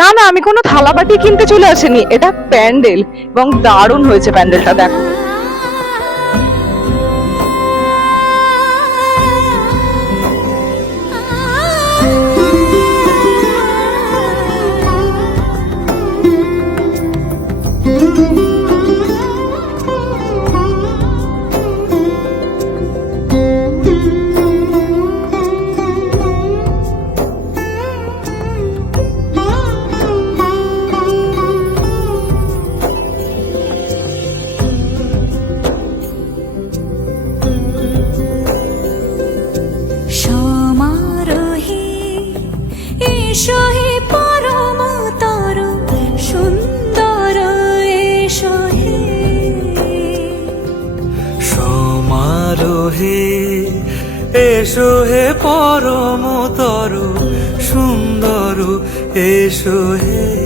না না, আমি কোনো থালাবাটি কিনতে চলে আসিনি। এটা প্যান্ডেল এবং দারুণ হয়েছে প্যান্ডেলটা, দেখো। এসো হে পরম তর সুন্দর এসো হে সমারোহে এসো হে পরম সুন্দর এসো হে